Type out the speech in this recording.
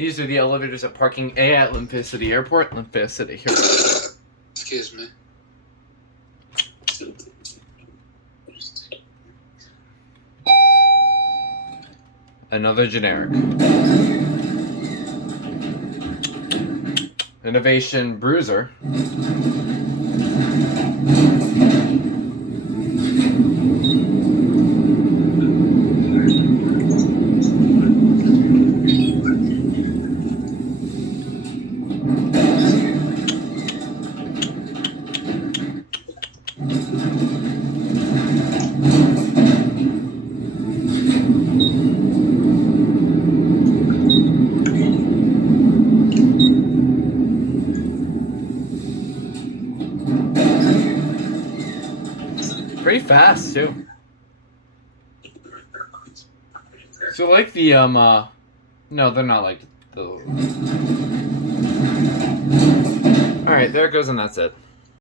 These are the elevators at parking A at Linphea City Airport. Linphea City, here we go. Excuse me. Another generic. Innovation Bruiser. Pretty fast too. So like the no, they're not like the. All right, there it goes, and that's it.